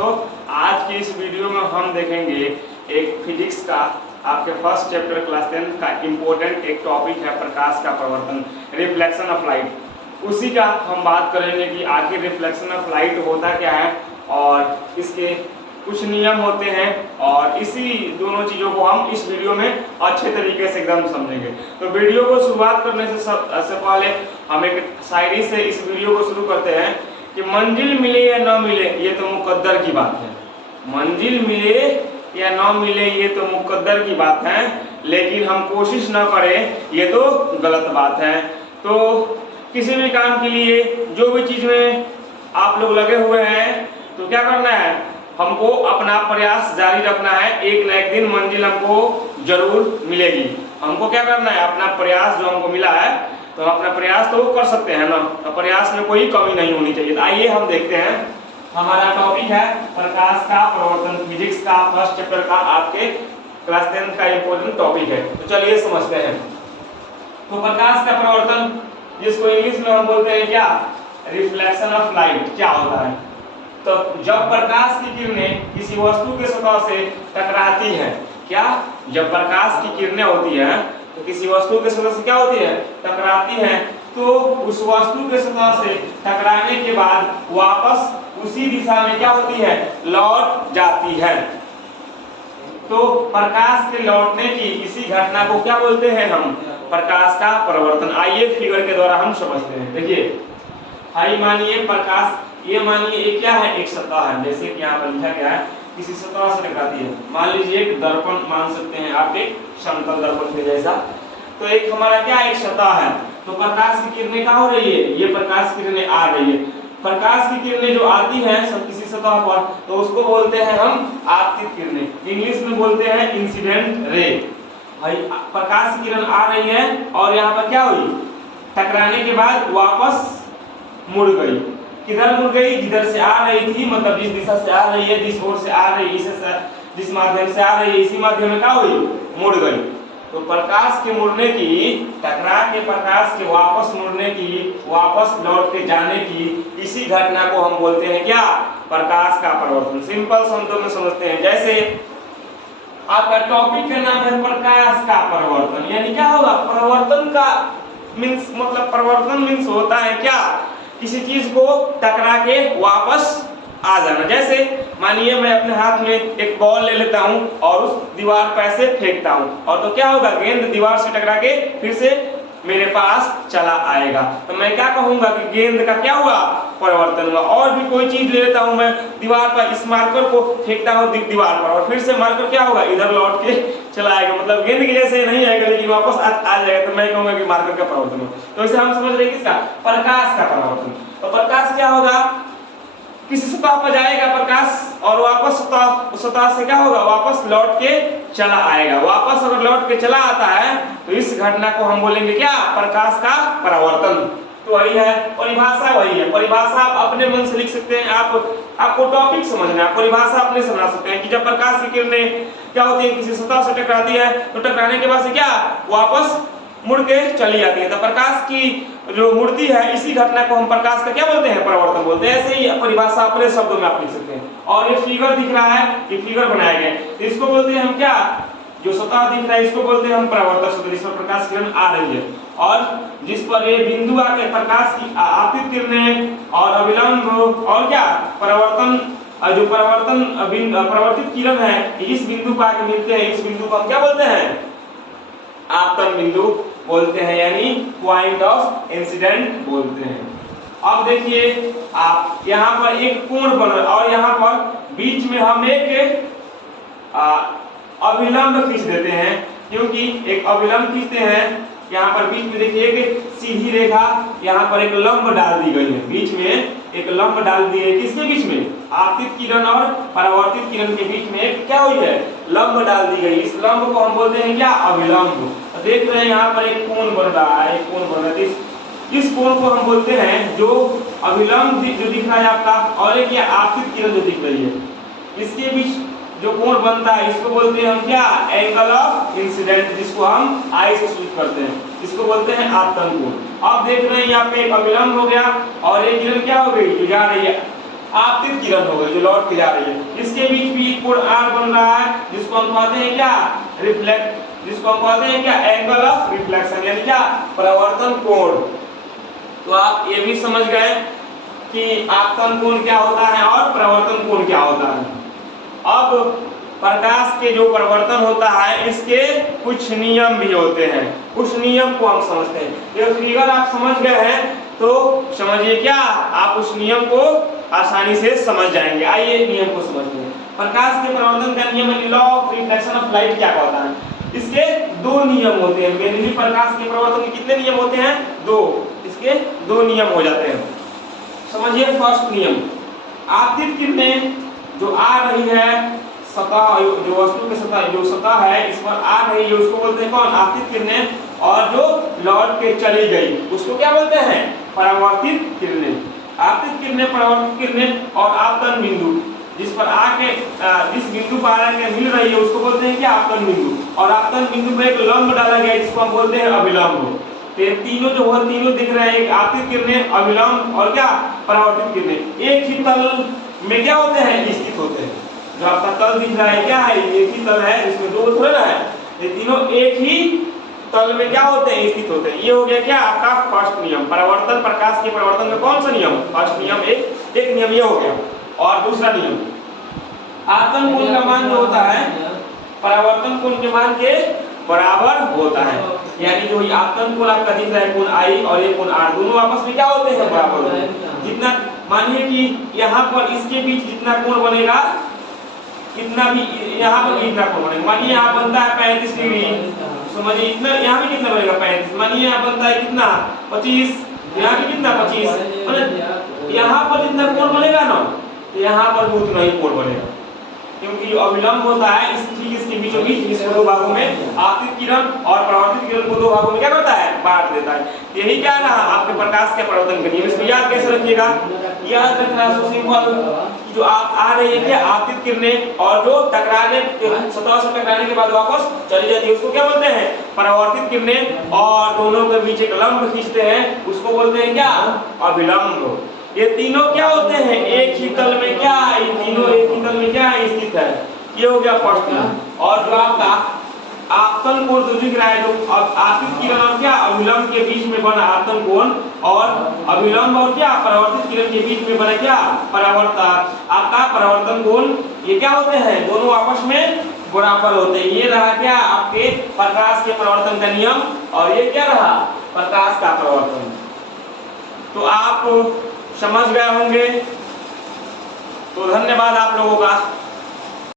दोस्तों, आज की इस वीडियो में हम देखेंगे एक फिजिक्स का आपके फर्स्ट चैप्टर क्लास 10 का इम्पोर्टेंट एक टॉपिक है प्रकाश का प्रवर्तन, रिफ्लेक्शन ऑफ लाइट। उसी का हम बात करेंगे कि आखिर रिफ्लेक्शन ऑफ लाइट होता क्या है और इसके कुछ नियम होते हैं, और इसी दोनों चीज़ों को हम इस वीडियो में अच्छे तरीके से एकदम समझेंगे। तो वीडियो को शुरुआत करने से पहले हम एक शायरी से इस वीडियो को शुरू करते हैं कि मंजिल मिले या न मिले ये तो मुकद्दर की बात है। मंजिल मिले या न मिले ये तो मुकद्दर की बात है, लेकिन हम कोशिश न करें ये तो गलत बात है। तो किसी भी काम के लिए जो भी चीज़ में आप लोग लगे हुए हैं तो क्या करना है, हमको अपना प्रयास जारी रखना है। एक न एक दिन मंजिल हमको जरूर मिलेगी। हमको क्या करना है, अपना प्रयास जो हमको मिला है तो हम अपना प्रयास तो कर सकते हैं ना, तो प्रयास में कोई कमी नहीं होनी चाहिए। तो आइए हम देखते हैं, हमारा टॉपिक है प्रकाश का प्रवर्तन, फिजिक्स का फर्स्ट चैप्टर का आपके क्लास 10 का इंपॉर्टेंट टॉपिक है। तो चलिए समझते हैं। तो प्रकाश का प्रवर्तन, जिसको इंग्लिश में हम बोलते हैं क्या, रिफ्लेक्शन ऑफ लाइट, क्या होता है। तो जब प्रकाश की किरणें किसी वस्तु के सतह से टकराती है, क्या, जब प्रकाश की किरणें होती हैं तो किसी वस्तु के सतह से क्या होती है, टकराती है, तो उस वस्तु के सतह से टकराने के बाद वापस उसी दिशा में क्या होती है, लौट जाती है। तो प्रकाश के लौटने की इसी घटना को क्या बोलते हैं हम, प्रकाश का प्रवर्तन। आइए फिगर के द्वारा हम समझते हैं। देखिए, हाई मानिए प्रकाश, ये मानिए ये क्या है, एक सतह है, जैसे कि यहाँ पर लिखा गया है किसी सतह से टकराती है। मान लीजिए एक दर्पण मान सकते हैं आप, एक समतल दर्पण के जैसा। तो एक हमारा क्या, एक सतह है। तो प्रकाश की किरणें क्या हो रही है, ये प्रकाश की किरणें आ रही है। प्रकाश की किरणें जो आती हैं सब किसी सतह पर, तो उसको बोलते हैं हम आपतित किरणें। इंग्लिश में बोलते हैं इंसिडेंट रे। प्रकाश की किरण आ रही है और यहाँ पर क्या हुई, टकराने के बाद वापस मुड़ गई। किधर मुड़ गई, जिधर से आ रही थी, मतलब जिस दिशा से आ रही है, जिस ओर से आ रही है, जिस माध्यम से आ रही है, इसी माध्यम में क्या हुई, मुड़ गई। तो प्रकाश के मुड़ने की, टकरा के प्रकाश के वापस मुड़ने की, वापस लौट के जाने की, इसी घटना को हम बोलते हैं क्या, प्रकाश का प्रवर्तन। सिंपल शब्दों में समझते हैं। जैसे आपका टॉपिक का नाम है प्रकाश का प्रवर्तन, यानी क्या होगा, प्रवर्तन का मीन्स, मतलब प्रवर्तन मीन्स होता है क्या, किसी चीज को टकरा के वापस आ जाना। जैसे मानिए मैं अपने हाथ में एक बॉल ले लेता हूं और उस दीवार पर ऐसे फेंकता हूं, और तो क्या होगा, गेंद दीवार से टकरा के फिर से मेरे पास चला आएगा। तो मैं क्या कहूंगा कि गेंद का क्या हुआ, परिवर्तन हुआ। और भी कोई चीज ले लेता हूं मैं दीवार पर, इस मार्कर को फेंकता हूं दीवार पर और फिर से मार्कर क्या होगा, इधर लौट के चला आएगा, मतलब गेंद के जैसे नहीं आएगा लेकिन वापस आ जाएगा। तो मैं कहूंगा कि मार्कर का परिवर्तन हुआ। तो इसे हम समझ रहे हैं किसका, प्रकाश का परिवर्तन। तो प्रकाश क्या होगा, किसी सतह पर जाएगा प्रकाश और वापस सतह से क्या होगा, वापस लौट के चला आएगा। वापस अगर लौट के चला आता है तो इस घटना को हम बोलेंगे क्या, प्रकाश का परावर्तन। तो वही है, परिभाषा वही है। परिभाषा आप अपने मन से लिख सकते हैं, आपको टॉपिक समझना है, परिभाषा अपने समझा सकते हैं कि जब प्रकाश की किरणें क्या होती है, किसी सतह से टकराती है तो टकराने के बाद से क्या, वापस मुड़ के चली जाती है। तो प्रकाश की जो मुड़ती है, इसी घटना को हम प्रकाश का क्या बोलते हैं, परावर्तन बोलते हैं। ऐसे ही परिभाषा अपने शब्दों में आप लिख सकते हैं। और ये फिगर दिख रहा है, ये फिगर बनाया गया है, तो इसको बोलते हैं हम क्या, जो सतह दिख रहा है इसको बोलते हैं हम परावर्तक सतह, जिस पर प्रकाश किरण आ रही है और जिस पर ये बिंदु आके प्रकाश की आपतित किरणें और अभिलंब और क्या परावर्तन, जो परावर्तित किरण है इस बिंदु पर आके मिलते हैं, इस बिंदु को हम क्या बोलते हैं, आपतन बिंदु बोलते हैं, यानी पॉइंट ऑफ इंसिडेंट बोलते हैं। अब देखिए आप, यहाँ पर एक कोण बन रहा है और यहाँ पर बीच में हम एक अभिलंब खींच देते हैं, क्योंकि एक अभिलंब खींचते हैं। यहाँ पर बीच में देखिए एक सीधी रेखा, यहाँ पर एक लंब डाल दी गई है, बीच में एक लंब डाल दी है। किसके बीच में, आपतित किरण और परावर्तित किरण के बीच में एक क्या हुई है, लंब डाल दी गई। इस लंब को हम बोलते हैं क्या, अभिलंब। तो देख रहे हैं यहाँ पर एक कोण बन रहा है, एक कोण बन रहा है। इस कोण को हम बोलते हैं जो अभिलंब जो दिख रहा है आपका, और एक ये आपतित किरण जो दिख रही है, इसके बीच जो कोण बनता है इसको बोलते हैं हम क्या, एंगल ऑफ इंसिडेंट, जिसको हम आई से सूचित करते हैं, इसको बोलते हैं आपतन कोण। अब देख रहे हैं यहाँ पे एक अभिलंब हो गया और एक किरण क्या हो गई, जो जा रही है आपतित किरण हो गई जो लौट के जा रही है। इसके बीच भी एक कोण R बन रहा है जिसको हम कहते हैं क्या, रिफ्लेक्ट, जिसको हम कहते हैं क्या, एंगल ऑफ रिफ्लेक्शन, यानी क्या, परावर्तन कोण। तो आप ये भी समझ गए कि आपतन कोण क्या होता है और परावर्तन कोण क्या होता है। अब प्रकाश के जो परिवर्तन होता है इसके कुछ नियम भी होते हैं, कुछ नियम को हम समझते हैं। ये फिगर आप समझ गए हैं तो समझिए क्या, आप उस नियम को आसानी से समझ जाएंगे। आइए नियम को समझते हैं। प्रकाश के परिवर्तन का नियम है, law of reflection of light क्या कहता है। इसके दो नियम होते हैं। मेनली प्रकाश के परिवर्तन के कितने नियम होते हैं, दो। इसके दो नियम हो जाते हैं। समझिए फर्स्ट नियम, आपतित किरणें जो आ रही है सतह, जो वस्तु की सतह, जो सतह है इस पर आ रही है उसको बोलते हैं कौन, आपतित किरणें। और जो लौट के चली गई उसको क्या बोलते हैं, परावर्तित किरणें। आपतित किरणें, परावर्तित किरणें और आपतन बिंदु, जिस पर आके जिस बिंदु पर आके मिल रही है उसको बोलते हैं क्या, आपतन बिंदु। और आपतन बिंदु में एक लंब डाला गया है जिसको हम बोलते हैं अभिलंब। तो ये तीनों जो है, तीनों दिख रहे हैं, एक आपतित किरणें, अभिलंब और क्या, परावर्तित किरणें, एक ही तल में क्या होते हैं, स्थित होते हैं। जो आपका तल दिख रहा है क्या है, एक ही तल है, इसमें दो थोड़ा ना है, ये तीनों एक ही तल में क्या होते हैं, स्थित होते हैं। ये हो गया क्या आपका फर्स्ट नियम, परावर्तन, प्रकाश के परावर्तन में कौन सा नियम, फर्स्ट नियम, एक नियम ये हो गया। और दूसरा नियम, आपतन कोण का मान जो होता है परावर्तन कोण के मान के बराबर होता है। यानी जो आपतन कोण आपका दिख रहा है कोण I और ये कोण R, दोनों आपस में क्या होते हैं, बराबर होते हैं। जितना मानिए कि यहाँ पर इसके बीच जितना कोण बनेगा, कितना भी यहाँ पर इतना कोण बनेगा, मानिए यहाँ बनता है 35 डिग्री, समझिए इतना यहाँ भी कितना बनेगा 35, मानिए यहाँ बनता है कितना 25, यहाँ भी कितना 25, यहाँ पर जितना कोण बनेगा ना तो यहाँ पर भी उतना ही कोण बनेगा, क्योंकि अभिलंब होता है इसके बीचों बीच, इसको दो भागों में, आपतित किरण और परावर्तित किरण को दो भागों में क्या करता है, बांट देता है। यही क्या रहा आपके प्रकाश के परावर्तन का नियम। इसको याद कैसे रखिएगा, याद रखना सो सिंपल, जो आप आ रही है क्या आपतित किरणें और जो टकराने, सतह से टकराने के बाद वापस चली जाती है उसको क्या बोलते हैं, परावर्तित किरणें। और दोनों के बीच एक लंब खींचते हैं उसको बोलते हैं क्या, अभिलंब। ये तीनों क्या होते हैं, एक ही तल में क्या, ये तीनों एक ही तल में क्या स्थित है। ये हो गया फर्स्ट नियम। और जो आपका आपतन कोण जो दिख रहा है, जो आपतित किरण और क्या अभिलंब के बीच में बना आपतन कोण, और अभिलंब और क्या परावर्तित किरण के बीच में बना क्या, परावर्तन, आपका परावर्तन कोण, ये क्या होते हैं, दोनों आपस में बराबर होते हैं। ये रहा क्या आपके प्रकाश के परावर्तन का नियम, और ये क्या रहा प्रकाश का परावर्तन। तो आप समझ गए होंगे, तो धन्यवाद आप लोगों का।